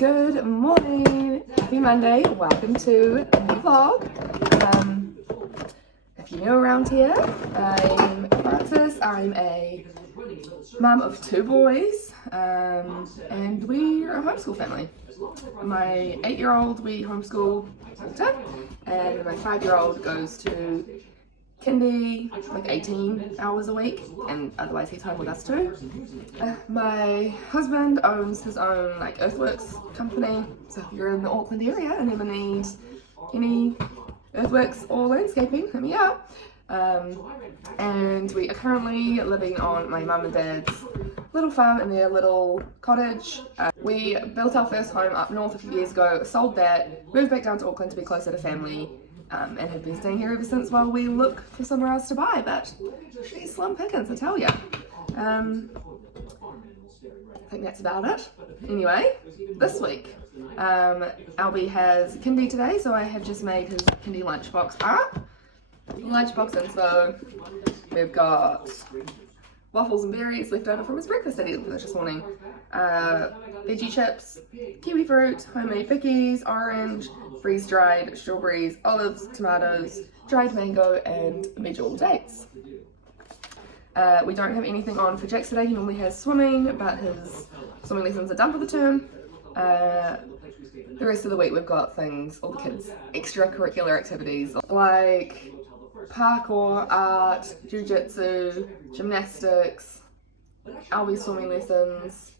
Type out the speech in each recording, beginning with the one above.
Good morning, happy Monday, welcome to a new vlog. If you're new around here, I'm Frances, I'm a mum of two boys, and we're a homeschool family. My 8-year-old we homeschool all the time, and my 5-year-old goes to kindy like 18 hours a week, and otherwise he's home with us too. My husband owns his own like earthworks company, so if you're in the Auckland area and ever need any earthworks or landscaping, hit me up. And we are currently living on my mum and dad's little farm in their little cottage. We built our first home up north a few years ago, sold that, moved back down to Auckland to be closer to family, and have been staying here ever since while we look for somewhere else to buy, but she's slim pickings, I tell ya. I think that's about it. Anyway, this week, Albie has kindy today, so I have just made his kindy lunchbox up. Lunchbox info, we've got waffles and berries left over from his breakfast that he didn't finish this morning, veggie chips, kiwi fruit, homemade pickies, orange, freeze-dried strawberries, olives, tomatoes, dried mango, and medjool dates. We don't have anything on for Jax today. He normally has swimming, but his swimming lessons are done for the term. The rest of the week we've got things, all the kids' extracurricular activities like parkour, art, jiu-jitsu, gymnastics, Albie swimming lessons,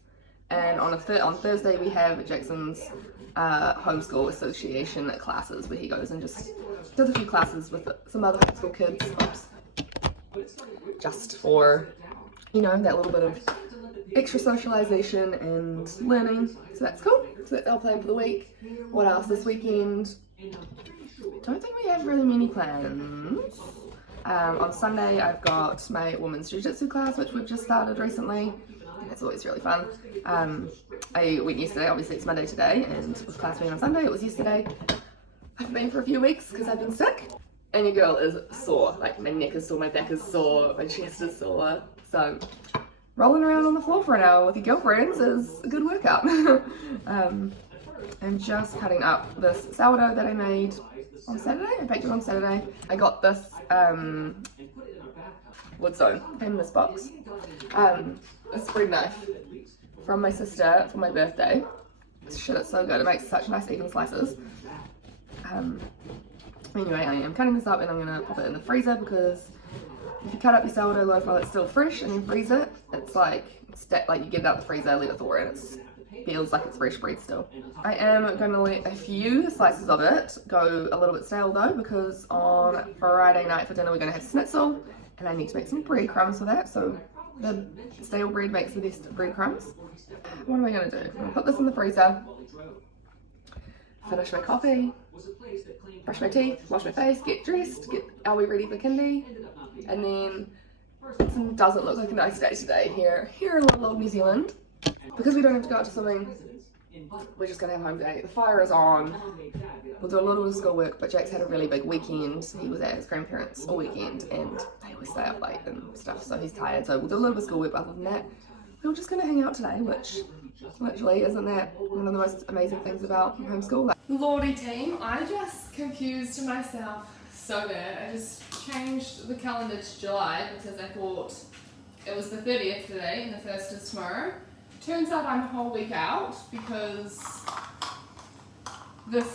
and on Thursday we have Jackson's homeschool association classes where he goes and just does a few classes with some other homeschool kids. Just for, you know, that little bit of extra socialization and learning, so that's cool. So that's our plan for the week. What else this weekend? Don't think we have really many plans. On Sunday I've got my women's jiu-jitsu class, which we've just started recently. It's always really fun. I went yesterday, obviously it's Monday today, and with class being on Sunday, it was yesterday. I've been for a few weeks because I've been sick, and your girl is sore. Like, my neck is sore, my back is sore, my chest is sore. So rolling around on the floor for an hour with your girlfriends is a good workout. I'm just cutting up this sourdough that I made on Saturday. I baked it on Saturday. I got this Woodstone, came in this box. A spread knife from my sister for my birthday. Shit, it's so good. It makes such nice even slices. Anyway, I am cutting this up and I'm gonna pop it in the freezer, because if you cut up your sourdough loaf while it's still fresh and then freeze it, it's like you get it out the freezer, let it thaw, and it feels like it's fresh bread still. I am going to let a few slices of it go a little bit stale though, because on Friday night for dinner we're going to have schnitzel, and I need to make some breadcrumbs for that, so the stale bread makes the best breadcrumbs. What am I going to do? I'm going to put this in the freezer, finish my coffee, brush my teeth, wash my face, get dressed, get Albie ready for kindy, and then it doesn't look like a nice day today here in little old New Zealand. Because we don't have to go out to swimming, we're just going to have home day. The fire is on. We'll do a little bit of schoolwork, but Jack's had a really big weekend. He was at his grandparents' all weekend, and they always stay up late and stuff, so he's tired. So we'll do a little bit of schoolwork, but other than that, we're just going to hang out today, which literally isn't that one of the most amazing things about homeschool. Lordy team, I just confused myself so bad. I just changed the calendar to July because I thought it was the 30th today and the 1st is tomorrow. Turns out I'm a whole week out because this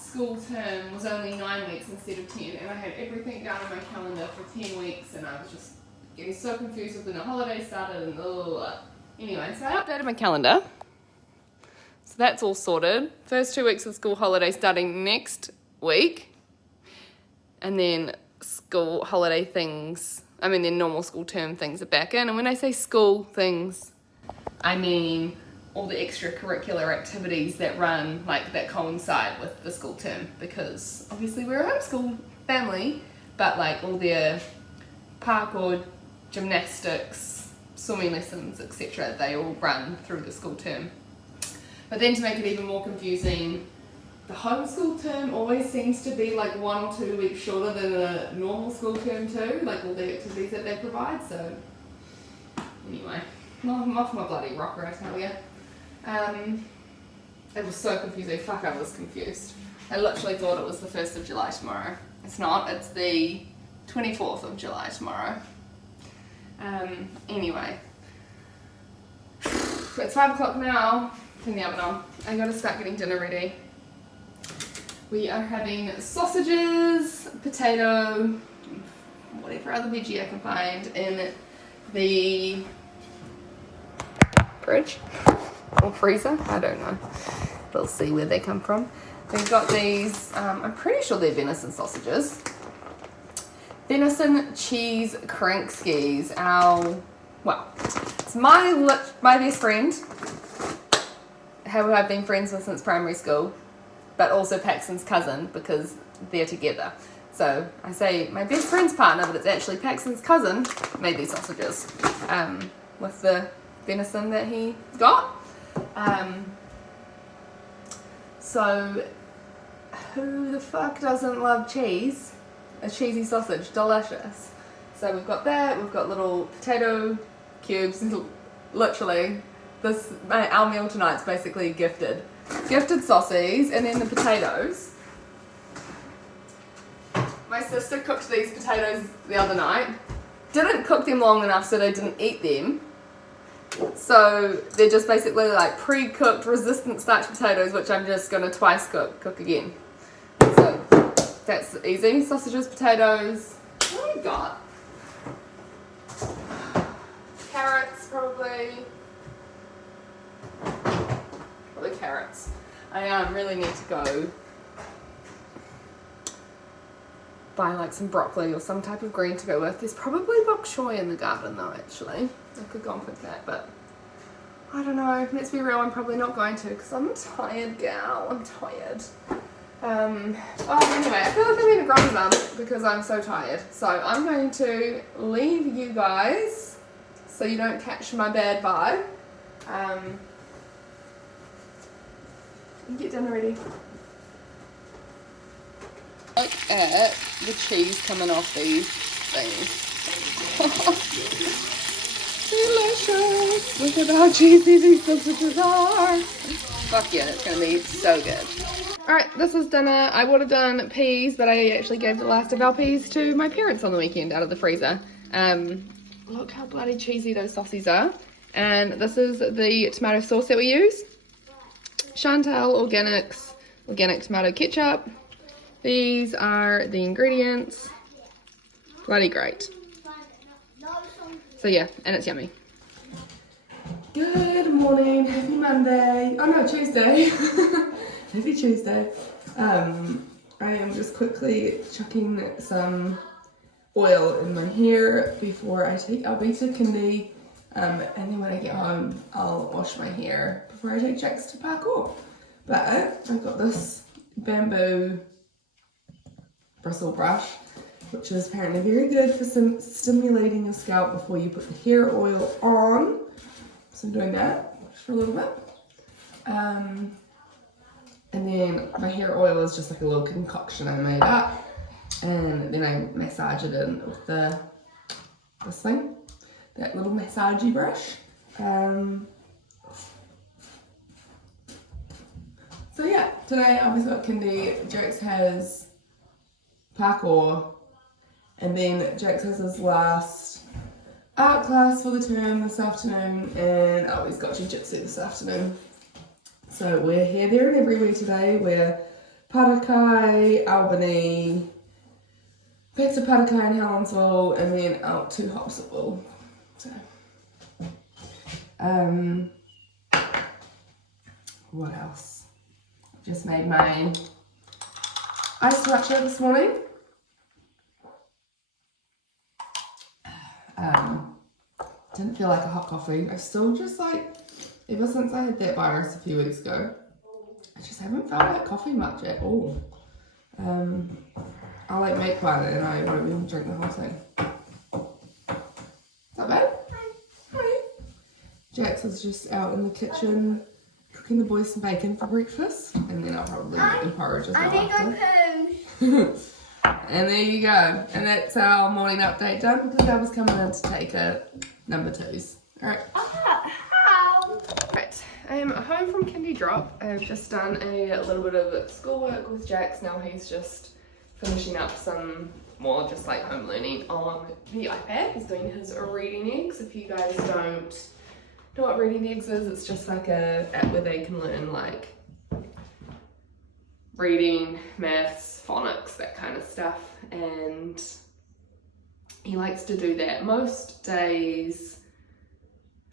school term was only 9 weeks instead of 10, and I had everything down on my calendar for 10 weeks, and I was just getting so confused with when the holiday started and anyway, so I updated my calendar. So that's all sorted. First 2 weeks of school holiday starting next week, and then school holiday things, then normal school term things are back in. And when I say school things, I mean all the extracurricular activities that that coincide with the school term, because obviously we're a homeschool family, but like all their parkour, gymnastics, swimming lessons, etc., they all run through the school term. But then to make it even more confusing, the homeschool term always seems to be like 1 or 2 weeks shorter than a normal school term too, like all the activities that they provide. So anyway, I'm off my bloody rocker, I tell ya. It was so confusing. Fuck, I was confused. I literally thought it was the 1st of July tomorrow. It's not, it's the 24th of July tomorrow. Anyway. It's 5 o'clock now. Turn the oven on. I gotta start getting dinner ready. We are having sausages, potato, whatever other veggie I can find in the fridge or freezer. I don't know. We'll see where they come from. We've got these, I'm pretty sure they're venison sausages. Venison cheese crank skis. It's my best friend, who I've been friends with since primary school, but also Paxton's cousin because they're together. So I say my best friend's partner, but it's actually Paxton's cousin made these sausages with the venison that he got. So who the fuck doesn't love cheese? A cheesy sausage, delicious. So we've got that, we've got little potato cubes, literally. Our meal tonight's basically gifted sausages, and then the potatoes. My sister cooked these potatoes the other night. Didn't cook them long enough so they didn't eat them. So they're just basically like pre-cooked resistant starch potatoes, which I'm just going to twice cook again. So that's easy. Sausages, potatoes. What have we got? Carrots, probably carrots. I really need to go buy like some broccoli or some type of green to go with. There's probably bok choy in the garden though, actually. I could go and pick that, but I don't know. Let's be real, I'm probably not going to because I'm a tired gal. I'm tired. Anyway, I feel like I'm in a grumpy mum because I'm so tired. So I'm going to leave you guys so you don't catch my bad vibe. Get dinner ready. Look at the cheese coming off these things. Delicious! Look at how cheesy these sausages are. Fuck yeah, it's gonna be so good. Alright, this was dinner. I would have done peas, but I actually gave the last of our peas to my parents on the weekend out of the freezer. Look how bloody cheesy those sausages are. And this is the tomato sauce that we use. Chantal organic tomato ketchup. These are the ingredients. Bloody great. So yeah, and it's yummy. Good morning, happy Monday. Oh no, Tuesday. Happy Tuesday. I am just quickly chucking some oil in my hair before I take Albie to kindy. And then when I get home, I'll wash my hair before I take Jax to parkour. But I've got this bamboo bristle brush, which is apparently very good for stimulating your scalp before you put the hair oil on. So I'm doing that just for a little bit. And then my hair oil is just like a little concoction I made up. And then I massage it in with this thing. That little massagey brush. So yeah, today I've got kindy. Jax has parkour, and then Jax has his last art class for the term this afternoon, and Albie's got jiu-jitsu this afternoon. So we're here, there and everywhere today. We're Parakai, Albany, back to Parakai and Helensville, and then out to Hobsonville. So, what else? Just made my iced matcha this morning. Didn't feel like a hot coffee. I still just like, ever since I had that virus a few weeks ago, I just haven't felt like coffee much at all. I like make one and I won't even drink the whole thing. Is that bad? Hi. Jax is just out in the kitchen cooking the boys some bacon for breakfast, and then I'll probably make them porridge as well. I think I poo. And there you go. And that's our morning update done because I was coming in to take a number 2s. Alright. Right. I'm home from kindy drop. I've just done a little bit of schoolwork with Jax. Now he's just finishing up some more just like home learning on the iPad. He's doing his reading eggs. If you guys don't know what reading eggs is, it's just like a app where they can learn like reading, maths, phonics, that kind of stuff. And he likes to do that most days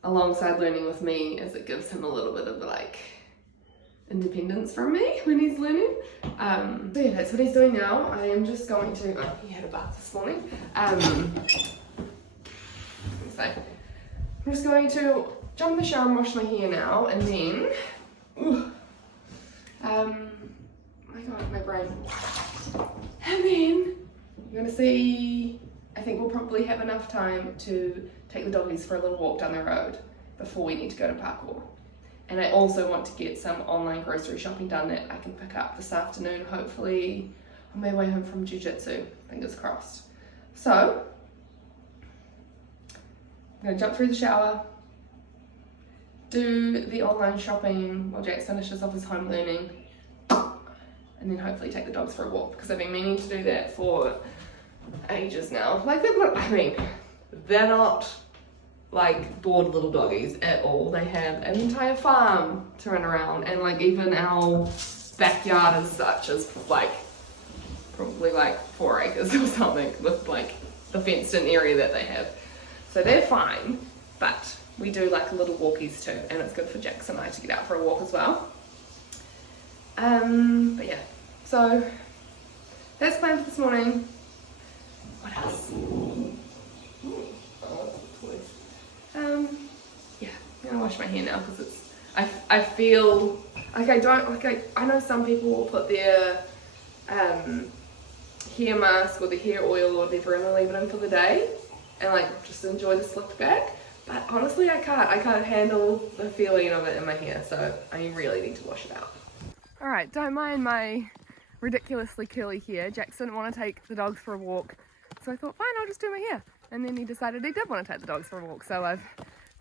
alongside learning with me, as it gives him a little bit of like independence from me when he's learning. So yeah, that's what he's doing now. I am just going to, oh, he had a bath this morning. So I'm just going to jump in the shower and wash my hair now, and then, my god, my brain. And then you're gonna see, I think we'll probably have enough time to take the doggies for a little walk down the road before we need to go to parkour. And I also want to get some online grocery shopping done that I can pick up this afternoon, hopefully on my way home from jiu-jitsu, fingers crossed. So, I'm gonna jump through the shower, do the online shopping while Jax finishes off his home learning, and then hopefully take the dogs for a walk, because I've been meaning to do that for ages now. Like, they're not like bored little doggies at all. They have an entire farm to run around, and like even our backyard as such is like probably like 4 acres or something, with like the fenced in area that they have. So they're fine, but we do like little walkies too, and it's good for Jax and I to get out for a walk as well. But yeah, so that's planned for this morning. What else? Yeah, I'm gonna wash my hair now because it's, I feel like I know some people will put their hair mask or the hair oil or whatever and leave it in for the day and like just enjoy the slicked back, but honestly I can't handle the feeling of it in my hair, so I really need to wash it out. Alright, don't mind my ridiculously curly hair. Jax didn't want to take the dogs for a walk, so I thought fine, I'll just do my hair. And then he decided he did want to take the dogs for a walk, so I've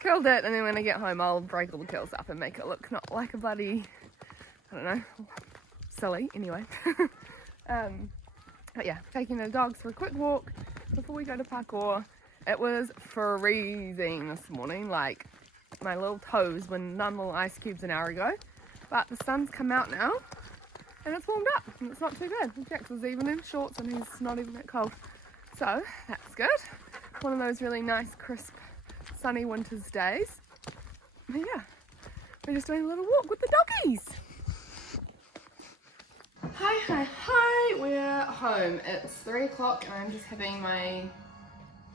curled it, and then when I get home I'll break all the curls up and make it look not like a bloody, I don't know, silly anyway. But yeah, taking the dogs for a quick walk before we go to parkour. It was freezing this morning, like my little toes were numb little ice cubes an hour ago, but the sun's come out now and it's warmed up and it's not too bad. Jax is even in shorts and he's not even that cold, so that's good. One of those really nice crisp sunny winter's days. But yeah, we're just doing a little walk with the doggies. Hi, we're home. It's 3 o'clock and I'm just having my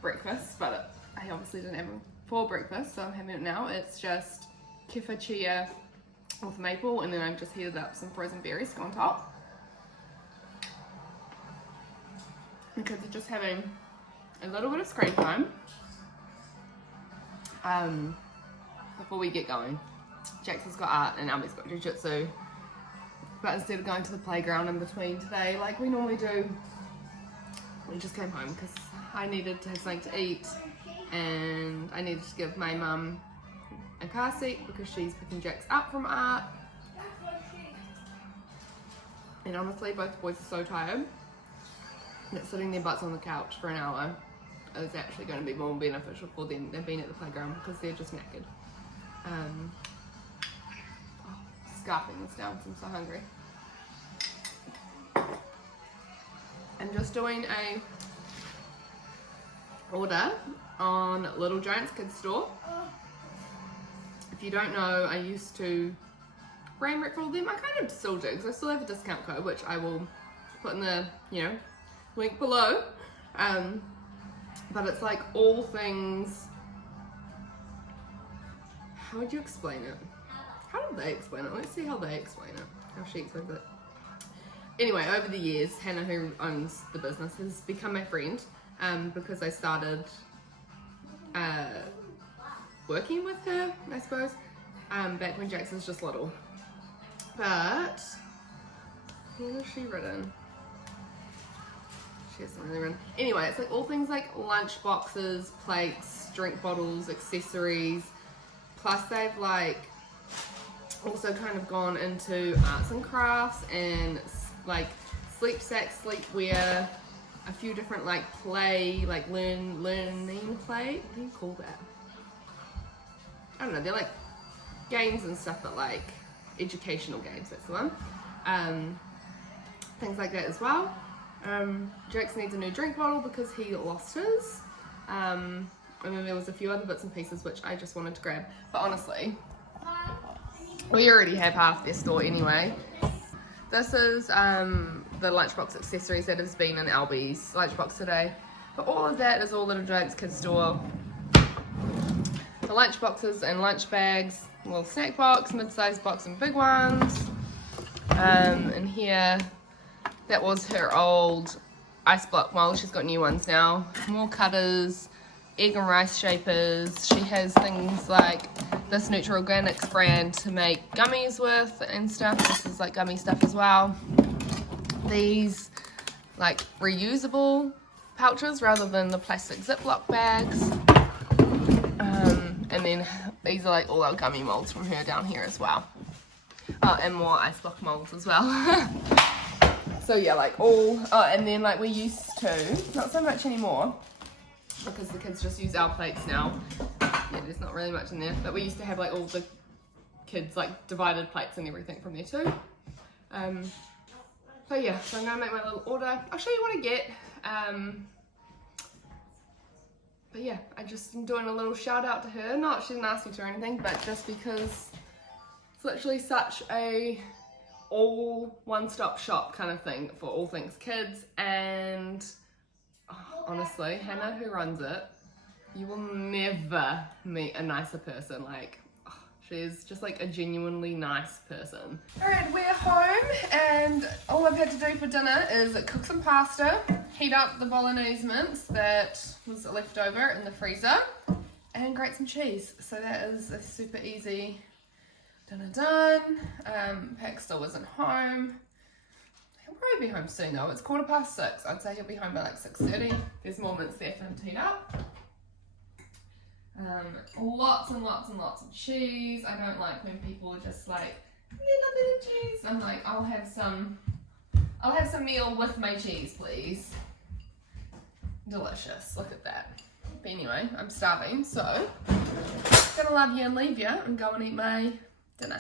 breakfast, but I obviously didn't have it for breakfast, so I'm having it now. It's just kefir chia with maple, and then I've just heated up some frozen berries to go on top. The kids are just having a little bit of screen time before we get going. Jax has got art and Albie's got jiu-jitsu, but instead of going to the playground in between today like we normally do, we just came home because I needed to have something to eat and I needed to give my mum a car seat because she's picking Jax up from art. And honestly, both boys are so tired that sitting their butts on the couch for an hour is actually going to be more beneficial for them than being at the playground because they're just knackered. Scarfing this down because I'm so hungry. I'm just doing a order on Little Giants Kids Store. If you don't know, I used to brand rep for all them. I kind of still do because I still have a discount code, which I will put in the, link below. But it's like all things, how would you explain it? How did they explain it? Let's see how they explain it, how she explains it. Anyway, over the years, Hannah, who owns the business, has become my friend because I started working with her, I suppose, back when Jax was just little. But what has she written? She hasn't really written. Anyway, it's like all things like lunch boxes, plates, drink bottles, accessories. Plus they've like Also kind of gone into arts and crafts and like sleep sacks, sleepwear, a few different like play, like learning play. What do you call that? I don't know, they're like games and stuff, but like educational games, that's the one. Things like that as well. Jax needs a new drink bottle because he lost his. And then there was a few other bits and pieces which I just wanted to grab. But honestly, we already have half their store anyway. This is the lunchbox accessories that has been in Albie's lunchbox today. But all of that is all Little Jake's kids store. The lunch boxes and lunch bags, little snack box, mid-sized box and big ones. And here, that was her old ice block mold. She's got new ones now. More cutters, egg and rice shapers. She has things like this Neutral Organics brand to make gummies with and stuff. This is like gummy stuff as well. These like reusable pouches rather than the plastic Ziploc bags. And then these are like all our gummy molds from her down here as well. Oh, and more ice block molds as well. So yeah, like all, and then like we used to, not so much anymore, because the kids just use our plates now. Yeah, there's not really much in there, but we used to have like all the kids like divided plates and everything from there too. So yeah, so I'm gonna make my little order. I'll show you what I get. But yeah, I just am doing a little shout out to her. Not she didn't ask me to or anything, but just because it's literally such a all one-stop shop kind of thing for all things kids. And honestly, Hannah, who runs it, you will never meet a nicer person. Like, she's just like a genuinely nice person. Alright, we're home and all I've had to do for dinner is cook some pasta, heat up the bolognese mince that was left over in the freezer, and grate some cheese. So that is a super easy dinner done. Pax still isn't home. He'll probably be home soon though. It's 6:15. I'd say he'll be home by like 6:30. There's more mince there for him to heat up. Lots and lots and lots of cheese. I don't like when people are just like, a little bit of cheese. I'm like, I'll have some meal with my cheese, please. Delicious. Look at that. But anyway, I'm starving, so I'm gonna love you and leave you and go and eat my dinner.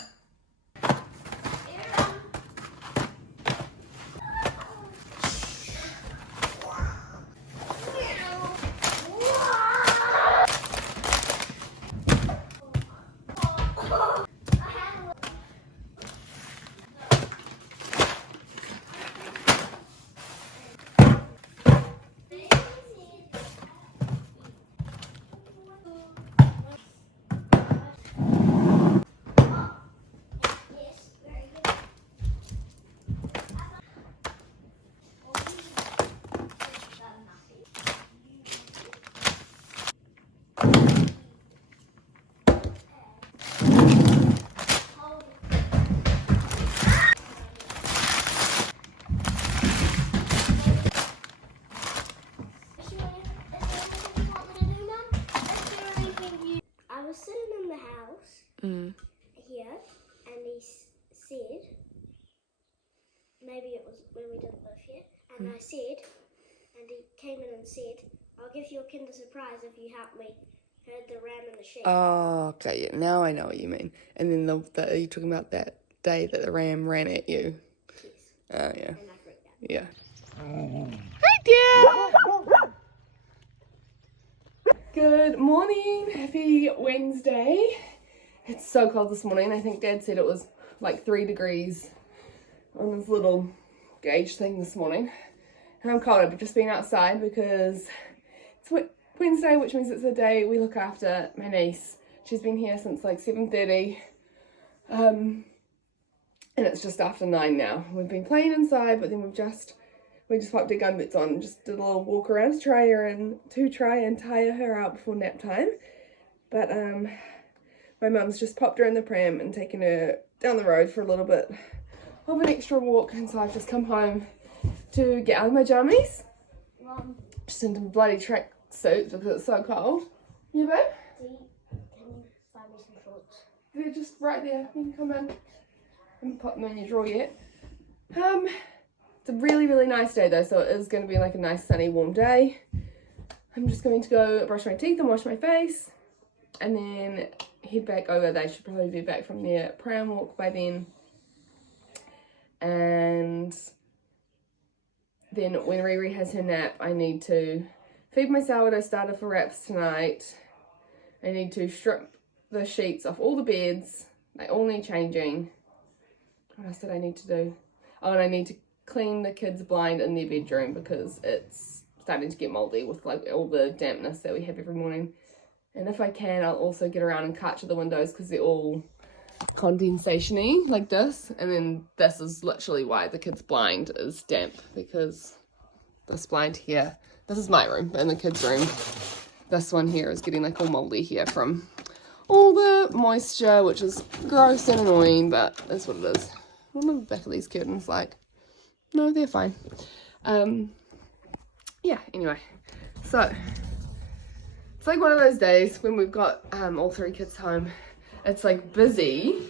Here, and he said, maybe it was when we didn't live here, and I said, and he came in and said, I'll give you a Kinder Surprise if you help me herd the ram in the sheep. Oh, okay, yeah, now I know what you mean. And then are you talking about that day that the ram ran at you? Yes. Oh, yeah. And I freaked out. Yeah. Hi, dear! Good morning. Happy Wednesday. It's so cold this morning. I think Dad said it was like 3 degrees on his little gauge thing this morning. And I'm cold. I've just been outside because it's Wednesday, which means it's the day we look after my niece. She's been here since like 7:30. And it's just after 9 now. We've been playing inside, but then we just popped our gumboots on and just did a little walk around to try and tire her out before nap time. But my mum's just popped her in the pram and taken her down the road for a little bit of an extra walk, and so I've just come home to get out of my jammies. Just into my bloody track suit because it's so cold. You babe? Can you find me some shorts? they're just right there. You can come in. I haven't put them in your drawer yet. It's a really, really nice day though, so it is going to be like a nice sunny warm day. I'm just going to go brush my teeth and wash my face and then head back over. They should probably be back from their pram walk by then. And then when Riri has her nap, I need to feed my sourdough starter for wraps tonight. I need to strip the sheets off all the beds. They all need changing. What else did I need to do? Oh, and I need to clean the kids' blind in their bedroom because it's starting to get moldy with like all the dampness that we have every morning. And if I can, I'll also get around and cut to the windows because they're all condensation-y like this. And then this is literally why the kids' blind is damp, because this blind here, this is my room, in the kids' room. This one here is getting like all moldy here from all the moisture, which is gross and annoying, but that's what it is. What are the back of these curtains like? No, they're fine. Yeah, anyway, so it's like one of those days when we've got all three kids home. It's like busy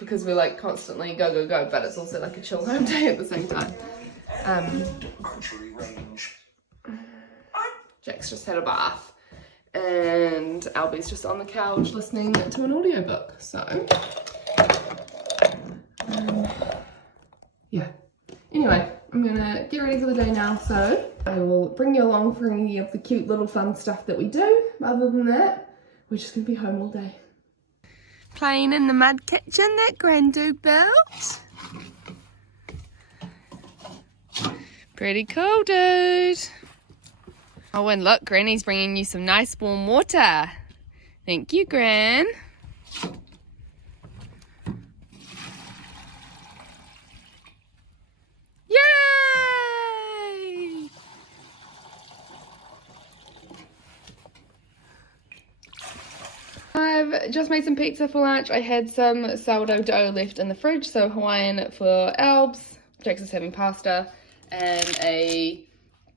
because we're like constantly go, go, go, but it's also like a chill home day at the same time. Jack's just had a bath and Albie's just on the couch listening to an audiobook. So, yeah. Anyway, I'm gonna get ready for the day now, so I will bring you along for any of the cute little fun stuff that we do. Other than that, we're just gonna be home all day. Playing in the mud kitchen that Grandu built. Pretty cool, dude. Oh, and look, Granny's bringing you some nice warm water. Thank you, Gran. Yay! I've just made some pizza for lunch. I had some sourdough dough left in the fridge, so Hawaiian for Albs. Jax is having pasta, and a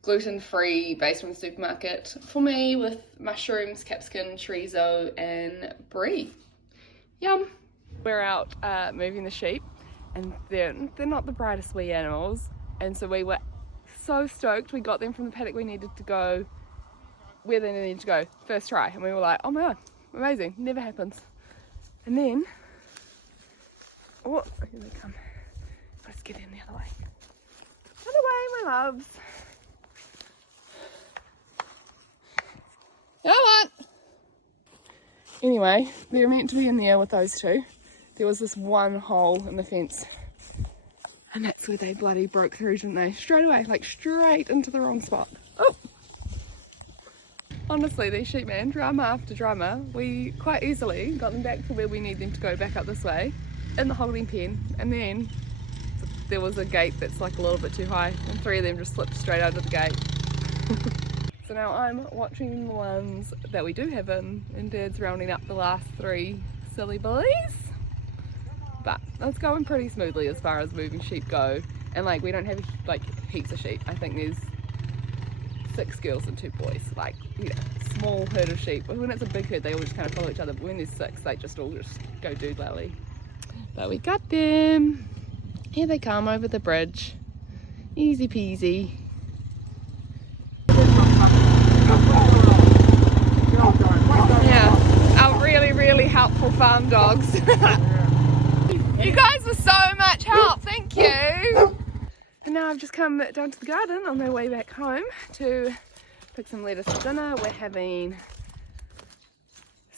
gluten-free base from the supermarket for me with mushrooms, capsicum, chorizo, and brie. Yum. We're out moving the sheep, and they're not the brightest wee animals, and so we were so stoked. We got them from the paddock we needed to go, where they needed to go, first try, and we were like, oh my god, amazing, never happens. And then, oh, here they come. Let's get in the other way. Other way, my loves. You know what? Anyway, they're meant to be in there with those two. There was this one hole in the fence, and that's where they bloody broke through, didn't they? Straight away, like straight into the wrong spot. Oh! Honestly, these sheep, man, drama after drama. We quite easily got them back to where we need them to go, back up this way, in the holding pen, and then there was a gate that's like a little bit too high, and three of them just slipped straight out of the gate. So now I'm watching the ones that we do have in, and Dad's rounding up the last three silly bullies. But it's going pretty smoothly as far as moving sheep go, and like we don't have like heaps of sheep. I think there's 6 girls and 2 boys, like, you know, small herd of sheep. When it's a big herd they all just kind of follow each other, but when there's 6 they just all just go doodlally. But we got them. Here they come over the bridge. Easy peasy. Yeah, our really, really helpful farm dogs. You guys were so much help, thank you. And now I've just come down to the garden on my way back home to pick some lettuce for dinner. We're having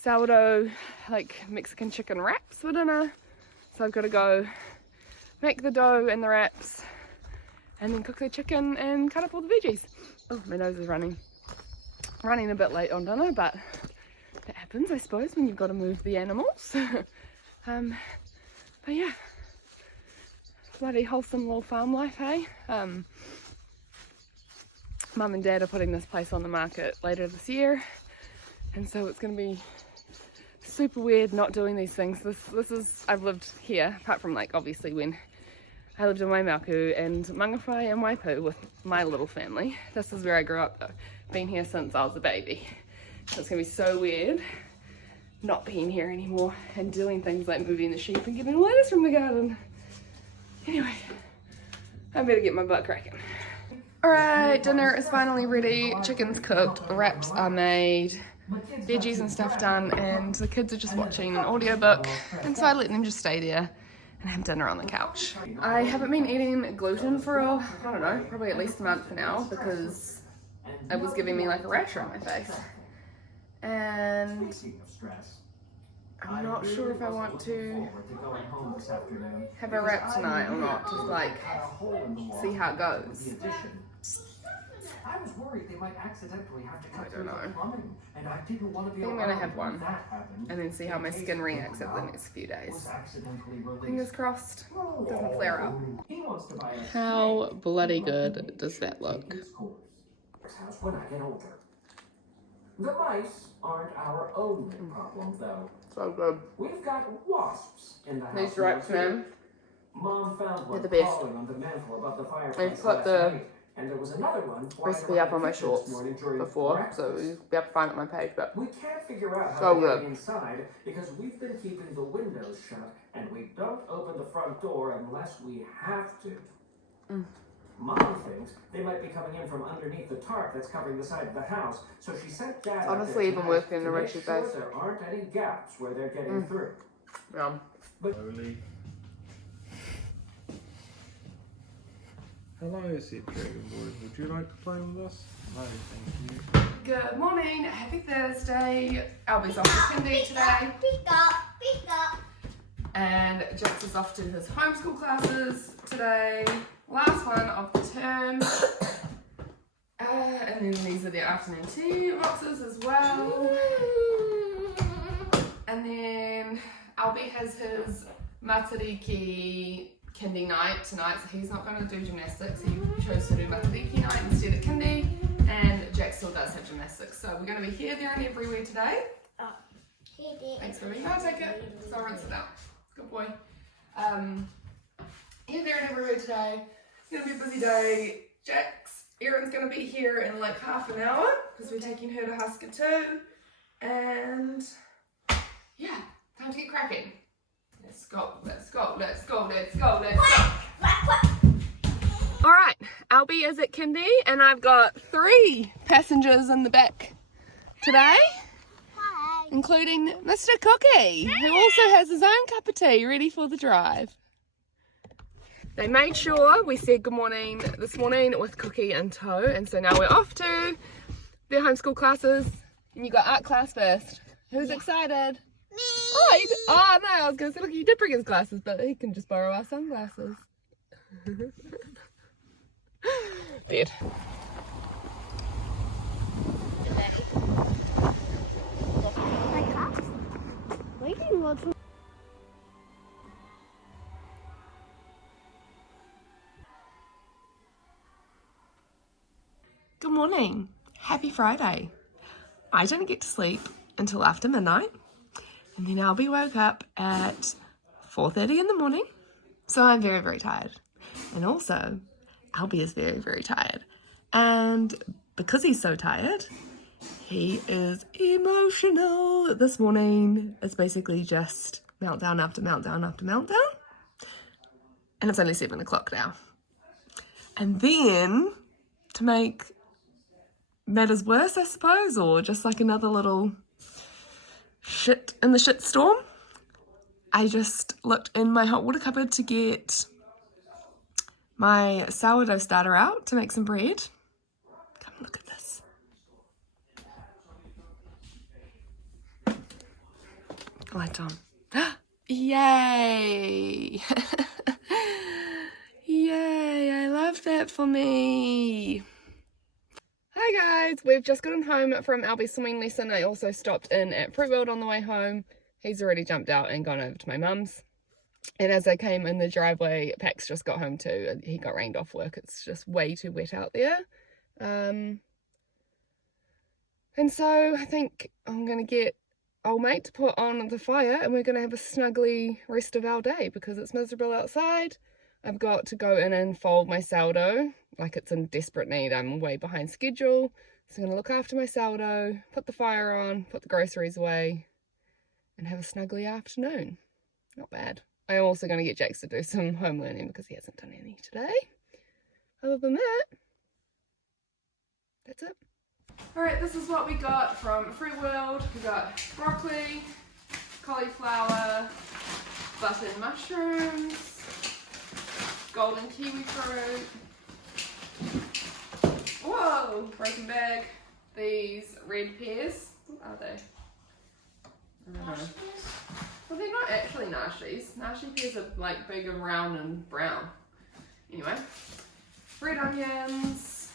sourdough, like Mexican chicken wraps for dinner. So I've got to go make the dough and the wraps and then cook the chicken and cut up all the veggies. Oh, my nose is running a bit late on dinner, but that happens, I suppose, when you've got to move the animals. But yeah, bloody wholesome little farm life, hey? Mum and Dad are putting this place on the market later this year, and so it's going to be super weird not doing these things. This is, I've lived here, apart from like obviously when I lived in Waimaku and Mangawhai and Waipu with my little family. This is where I grew up though. Been here since I was a baby. So it's going to be so weird not being here anymore and doing things like moving the sheep and getting lettuce from the garden. Anyway, I better get my butt cracking. Alright, dinner is finally ready. Chicken's cooked, wraps are made, veggies and stuff done, and the kids are just watching an audiobook, and so I let them just stay there and have dinner on the couch. I haven't been eating gluten for, I don't know, probably at least a month now, because it was giving me like a rash on my face. And I'm not sure if I want to have a wrap tonight or not, just like see how it goes. I was worried they might accidentally have to cut through the plumbing, and I didn't want to be I think I'm gonna have one and then see how my skin reacts over the next few days. Fingers crossed, doesn't flare up. How bloody good does that look? When I get older. The mice aren't our only problem, though. So good. We've got wasps in the house. These wraps, man. Mom found one They're the best. crawling on the mantle above the fireplace I put the and there was another one recipe up on my shorts before, breakfast. so you'll be able to find it on my page, but We can't figure out so how to good. get inside because we've been keeping the windows shut and we don't open the front door unless we have to. Mom thinks they might be coming in from underneath the tarp that's covering the side of the house, so she sent Dad Honestly, even worse than the make Richard sure base. there aren't any gaps where they're getting through. Hello, is it Dragon Boy? Would you like to play with us? No, thank you. Good morning, happy Thursday. Albie's off to kindy today. Pick up. And Jax is off to his homeschool classes today. Last one of the term. And then these are the afternoon tea boxes as well. And then Albie has his Matariki kindy night tonight, so he's not going to do gymnastics. He chose to do Matariki night instead of kindy. And Jax still does have gymnastics. So we're going to be here, there and everywhere today. Thanks, baby. No, take it. So I'll rinse it out. Good boy. Here, there and everywhere today. It's going to be a busy day. Jax, Erin's going to be here in like half an hour because we're taking her to Husker too. And yeah, time to get cracking. Let's go, let's go, let's go, let's go, let's go. Alright, Albie is at kindy and I've got 3 passengers in the back today. Including Mr. Cookie, who also has his own cup of tea ready for the drive. They made sure we said good morning this morning with Cookie in tow, and so now we're off to their homeschool classes. And you got art class first. Who's excited? Me. Oh, no, I was going to say, look, you did bring his glasses, but he can just borrow our sunglasses. Dead. Good morning. Happy Friday. I didn't get to sleep until after midnight, and then Albie woke up at 4:30 in the morning, so I'm very, very tired. And also, Albie is very, very tired. And because he's so tired, he is emotional. This morning is basically just meltdown after meltdown after meltdown. And it's only 7 o'clock now. And then, to make matters worse, I suppose, or just like another little shit in the shit storm, I just looked in my hot water cupboard to get my sourdough starter out to make some bread. Come look at this. Light on. Yay! Yay, I love that for me. Hi guys, we've just gotten home from Albie's swimming lesson. I also stopped in at Fruit World on the way home. He's already jumped out and gone over to my mum's. And as I came in the driveway, Pax just got home too. He got rained off work. It's just way too wet out there. And so I think I'm going to get old mate to put on the fire and we're going to have a snuggly rest of our day because it's miserable outside. I've got to go in and fold my sourdough, like it's in desperate need. I'm way behind schedule. So I'm going to look after my sourdough, put the fire on, put the groceries away, and have a snuggly afternoon. Not bad. I'm also going to get Jax to do some home learning because he hasn't done any today. Other than that, that's it. Alright, this is what we got from Free World. We got broccoli, cauliflower, button mushrooms, golden kiwi fruit. Whoa! Broken bag. These red pears. What are they? I don't know. Well, they're not actually nashies. Nashi pears are like big and round and brown. Anyway, red onions,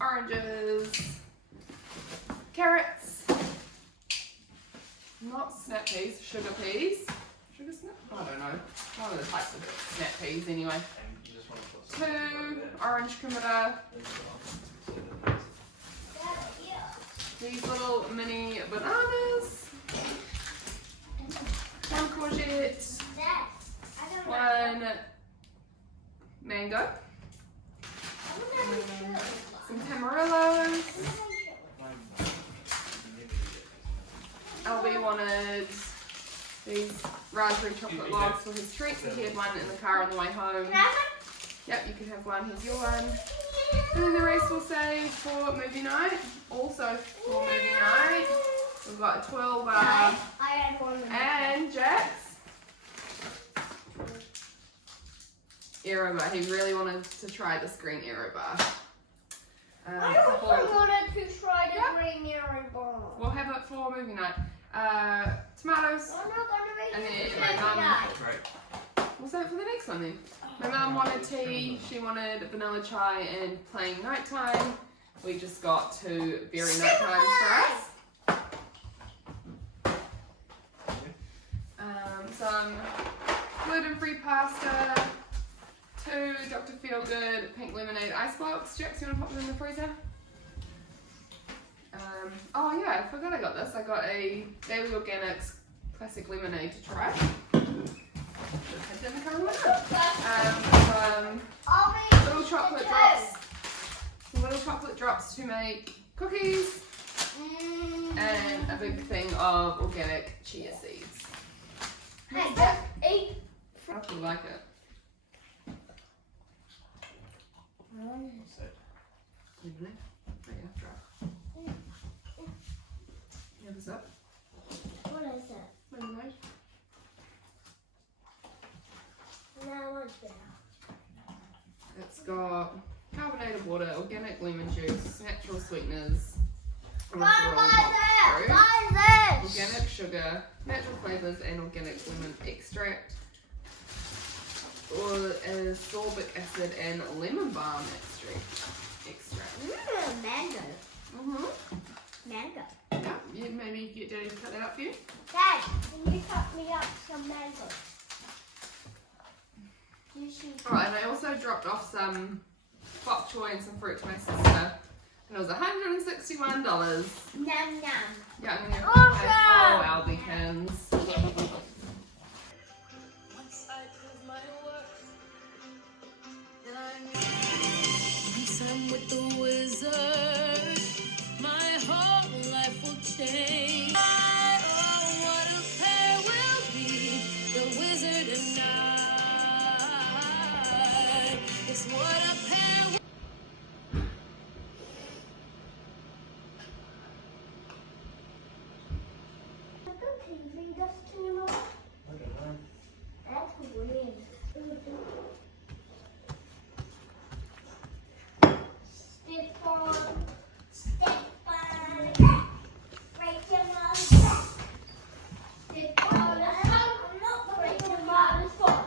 oranges, carrots, not snap peas, sugar peas. Sugar snap? I don't know. One of the types of snap peas anyway. 2 orange kumara. These little mini bananas. 1 courgette. 1 mango. Some tamarillos. LB wanted these raspberry chocolate logs for his treats. He had one in the car on the way home. Yep, you can have one. Here's your one. And then the rest we'll save for movie night. Also for movie night, we've got a 12 bar. I had one. And Jax. Aero bar. He really wanted to try the green aero bar. I also wanted to try the green aero bar. We'll have it for movie night. Tomatoes. I'm not going to make And it then for my mum. tonight. We'll save it for the next one then. My mum wanted tea. She wanted vanilla chai and plain nighttime. We just got 2 berry nighttime for us. Some gluten-free pasta, 2 Dr. Feelgood pink lemonade ice blocks. Jax, you want to pop them in the freezer? Oh yeah, I forgot I got this. I got a Daily Organics classic lemonade to try. Some little chocolate drops. Some little chocolate drops to make cookies. And a big thing of organic chia seeds. Hey, I actually like it. Really? Oh yeah, try. Yeah, what's up? what is it? Lemonade. Now what's that? It's got carbonated water, organic lemon juice, natural sweeteners, organic sugar, natural flavours and organic lemon extract, or ascorbic acid and lemon balm extract. Mango. Mango. Yeah, maybe you get Daddy to cut that up for you. Dad, can you cut me up some mango? Alright, and I also dropped off some bok choy and some fruit to my sister. And it was $161. Nom nom. Yeah, I'm gonna Awesome! all Albicans. Once I prove my worth, then once I'm with the wizard, my whole life will change. Oh, what a pair we'll be, the wizard and I. Yes, what a pair. That's weird. Step on, break your mom's back. Step on, I'm not break your mom's foot.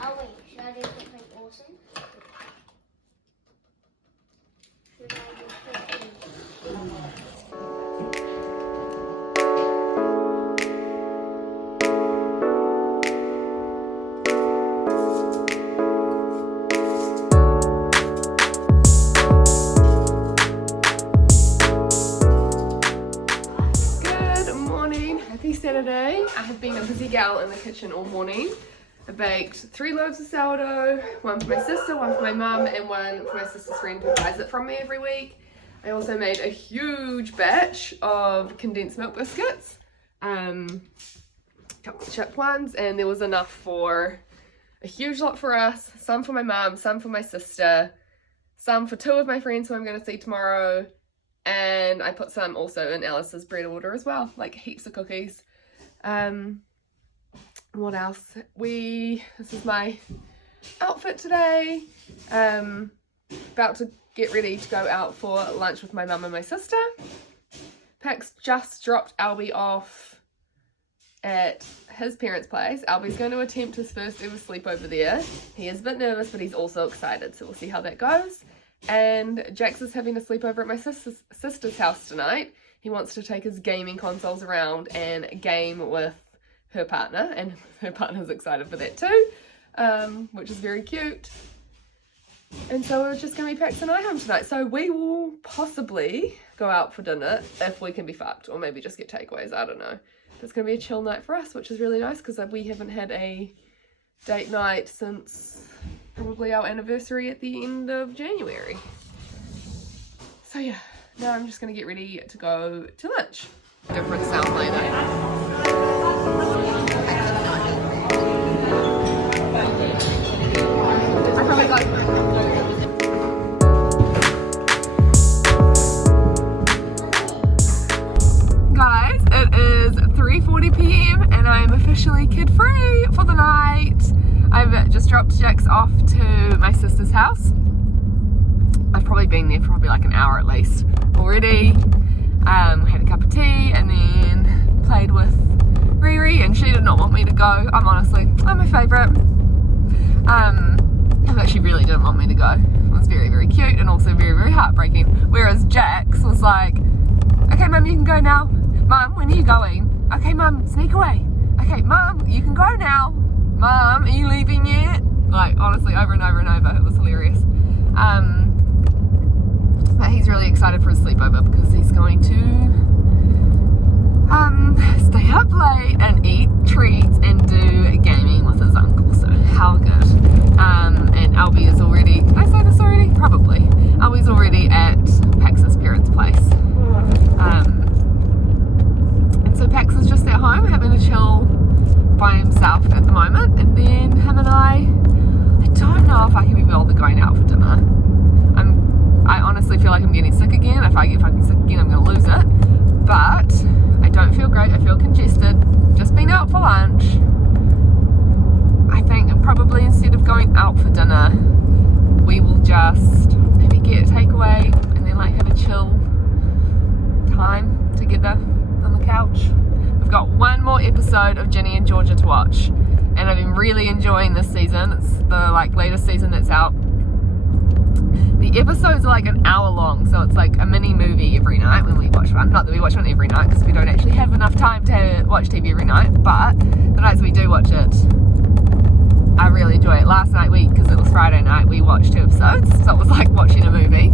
Oh wait, should I do something awesome? Should I do something? Good morning, happy Saturday. I have been a busy gal in the kitchen all morning. I baked 3 loaves of sourdough, one for my sister, one for my mum, and one for my sister's friend who buys it from me every week. I also made a huge batch of condensed milk biscuits, chocolate chip ones, and there was enough for a huge lot for us, some for my mum, some for my sister, some for 2 of my friends who I'm going to see tomorrow, and I put some also in Alice's bread order as well, like heaps of cookies. What else? This is my outfit today. About to get ready to go out for lunch with my mum and my sister. Pax just dropped Albie off at his parents' place. Albie's going to attempt his first ever sleepover there. He is a bit nervous, but he's also excited, so we'll see how that goes. And Jax is having a sleepover at my sister's house tonight. He wants to take his gaming consoles around and game with her partner, and her partner's excited for that too, which is very cute. And so we're just going to be Pax and I home tonight. So we will possibly go out for dinner if we can be fucked, or maybe just get takeaways, I don't know. But it's going to be a chill night for us, which is really nice because we haven't had a date night since probably our anniversary at the end of January. So yeah, now I'm just going to get ready to go to lunch. Different sound later. I probably got... Guys, it is 3:40 p.m. and I'm officially kid-free for the night. I've just dropped Jax off to my sister's house. I've probably been there for probably like an hour at least already. Had a cup of tea and then played with Riri, and she did not want me to go. I'm my favourite. She really didn't want me to go. It was very, very cute and also very, very heartbreaking. Whereas Jax was like, okay, Mum, you can go now. Mum, when are you going? Okay, Mum, sneak away. Okay, Mum, you can go now. Mum, are you leaving yet? Like, honestly, over and over and over. It was hilarious. But he's really excited for his sleepover because he's going to stay up late and eat treats and do gaming with his uncle. So how good. And Albie is already, did I say this already? Probably. Albie's already at Pax's parents' place. And so Pax is just at home having a chill by himself at the moment, and then him and I don't know if I can be bothered going out for dinner. I honestly feel like I'm getting sick again. If I get fucking sick again, I'm going to lose it. But I don't feel great. I feel congested. Just been out for lunch. I think probably instead of going out for dinner, we will just maybe get a takeaway and then like have a chill time together on the couch. We've got one more episode of Ginny and Georgia to watch, and I've been really enjoying this season. It's the latest season that's out. The episodes are like an hour long, so it's like a mini movie every night when we watch one. Not that we watch one every night because we don't actually have enough time to watch TV every night, but the nights we do watch it, I really enjoy it. Last night because it was Friday night, we watched 2 episodes, so it was like watching a movie.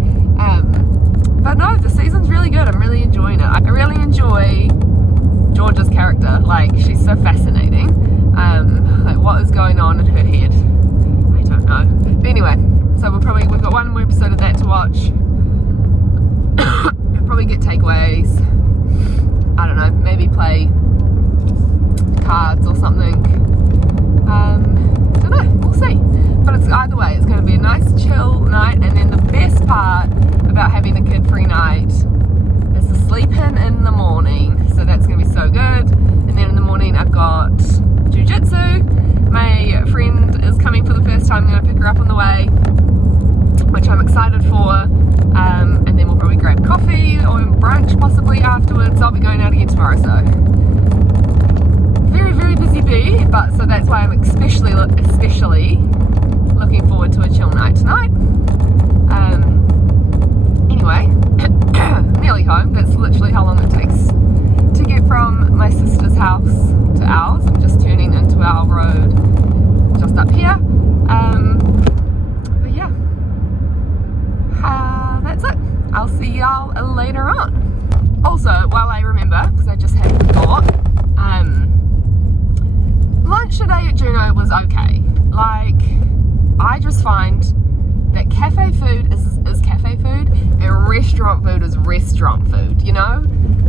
But no, the season's really good. I'm really enjoying it. I really enjoy Georgia's character. Like, she's so fascinating. Like, what is going on in her head? I don't know. But anyway, so we've got one more episode of that to watch. We'll probably get takeaways. I don't know, maybe play cards or something. Don't know, we'll see. But it's either way, it's going to be a nice chill night, and then the best part about having a kid-free night is the sleep-in the morning. So that's going to be so good. And then in the morning I've got jiu-jitsu. My friend is coming for the first time. I'm going to pick her up on the way, which I'm excited for. And then we'll probably grab coffee or brunch possibly afterwards. I'll be going out again tomorrow, so very, very busy bee. But so that's why I'm especially as restaurant food, you know?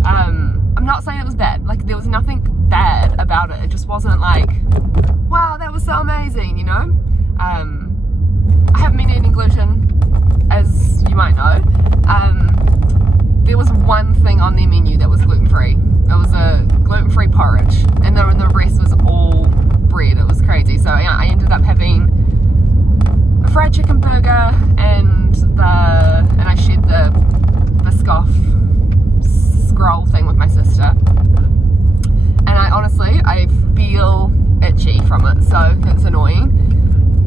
I'm not saying it was bad, like there was nothing bad about it, it just wasn't like, wow, that was so amazing, you know? I haven't been eating gluten, as you might know. There was one thing on their menu that was gluten-free. It was a gluten-free porridge, and then the rest was all bread. It was crazy. So yeah, I ended up having a fried chicken burger and I shared the Biscoff scroll thing with my sister. And I feel itchy from it, so it's annoying.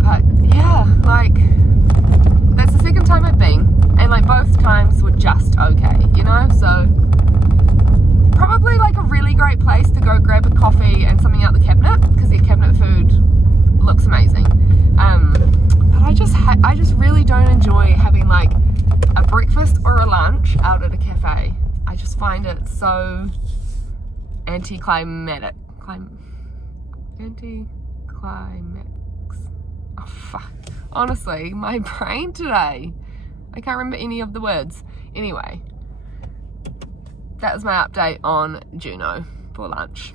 But yeah, like that's the second time I've been, and like both times were just okay, you know? So probably like a really great place to go grab a coffee and something out the cabinet, because their cabinet food looks amazing. But I just really don't enjoy having like a breakfast or a lunch out at a cafe. I just find it so anticlimactic. Oh fuck. Honestly, my brain today. I can't remember any of the words. Anyway, that was my update on Juno for lunch.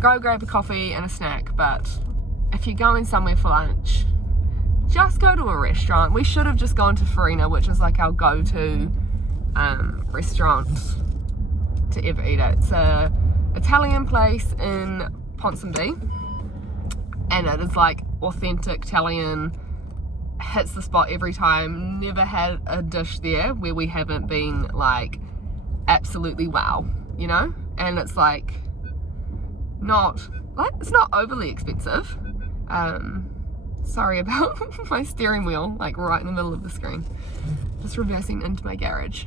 Go grab a coffee and a snack, but if you're going somewhere for lunch, just go to a restaurant. We should have just gone to Farina, which is like our go-to restaurant to ever eat at. It's a Italian place in Ponsonby, and it is like authentic Italian, hits the spot every time. Never had a dish there where we haven't been like absolutely wow, you know? And it's like it's not overly expensive. Sorry about my steering wheel like right in the middle of the screen, just reversing into my garage.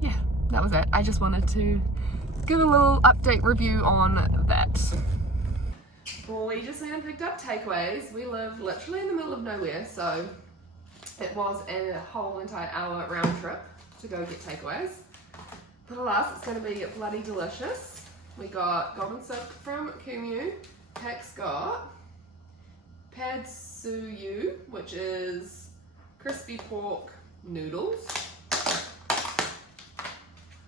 Yeah, that was it. I just wanted to give a little update review on that. Well, we just went and picked up takeaways. We live literally in the middle of nowhere, so it was a whole entire hour round trip to go get takeaways. But alas, it's going to be bloody delicious. We got golden silk from Kumu. Pax got pad suyu, which is crispy pork noodles.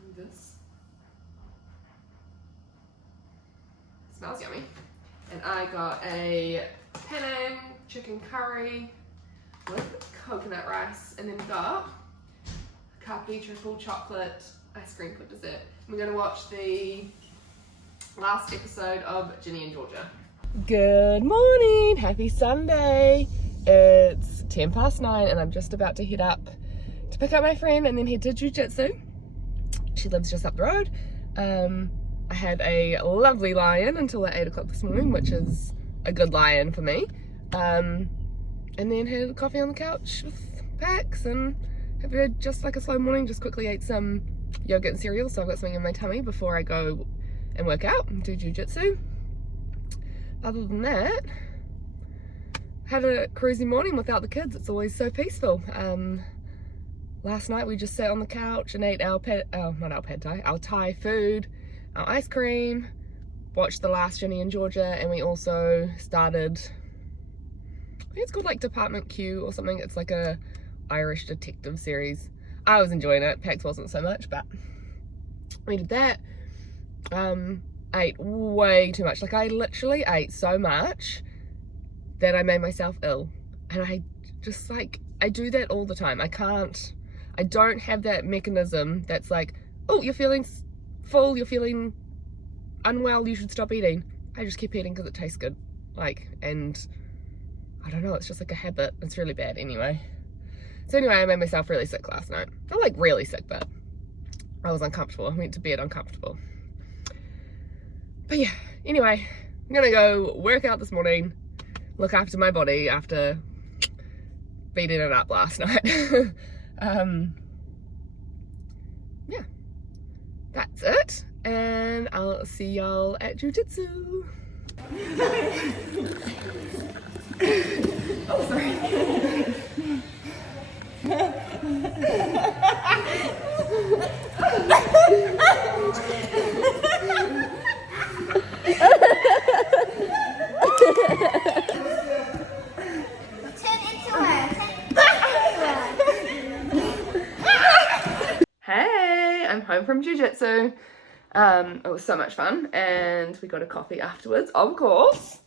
And this smells yummy. And I got a Penang chicken curry with coconut rice, and then got Kapi triple chocolate ice cream for dessert. We're going to watch the last episode of Ginny and Georgia. Good morning, happy Sunday. It's 9:10 and I'm just about to head up to pick up my friend and then head to jiu-jitsu. She lives just up the road. I had a lovely lie-in until at 8 o'clock this morning, which is a good lie-in for me. And then had a coffee on the couch with Pax and have just like a slow morning, just quickly ate some yogurt and cereal, so I've got something in my tummy before I go and work out and do jiu-jitsu. Other than that, had a crazy morning without the kids. It's always so peaceful. Last night we just sat on the couch and ate our Thai food, our ice cream, watched the last Ginny and Georgia, and we also started, I think it's called like Department Q or something. It's like a Irish detective series. I was enjoying it. Pax wasn't so much, but we did that. Ate way too much. Like I literally ate so much that I made myself ill, and I just like, I do that all the time. I don't have that mechanism that's like, oh, you're feeling full, you're feeling unwell, you should stop eating. I just keep eating because it tastes good, like, and I don't know, it's just like a habit. It's really bad anyway. So anyway, I made myself really sick last night. Not like really sick, but I was uncomfortable. I went to bed uncomfortable. But yeah, anyway, I'm gonna go work out this morning, look after my body after beating it up last night. Yeah, that's it, and I'll see y'all at jiu-jitsu. Oh, sorry. Turn into her. home from jiu-jitsu. It was so much fun, and we got a coffee afterwards, of course.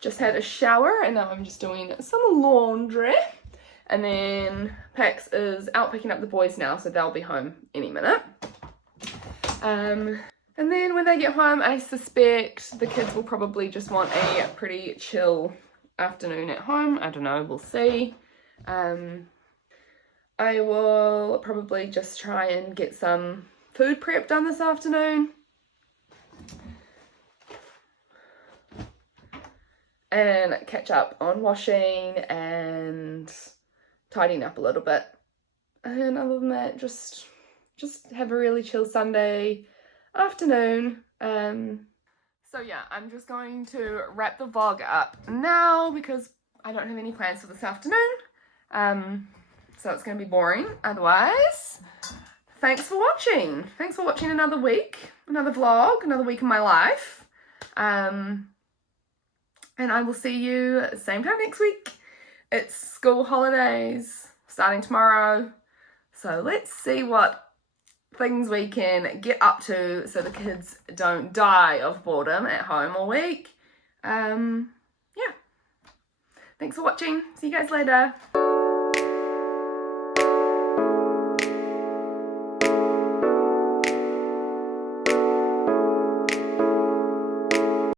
Just had a shower, and now I'm just doing some laundry. And then Pax is out picking up the boys now, so they'll be home any minute. And then when they get home, I suspect the kids will probably just want a pretty chill afternoon at home. I don't know, we'll see. I will probably just try and get some food prep done this afternoon. And catch up on washing and tidying up a little bit. And other than that, just have a really chill Sunday afternoon. So yeah, I'm just going to wrap the vlog up now because I don't have any plans for this afternoon. So it's going to be boring otherwise. Thanks for watching. Thanks for watching another week, another vlog, another week in my life. And I will see you same time next week. It's school holidays starting tomorrow. So let's see what things we can get up to so the kids don't die of boredom at home all week. Yeah. Thanks for watching. See you guys later.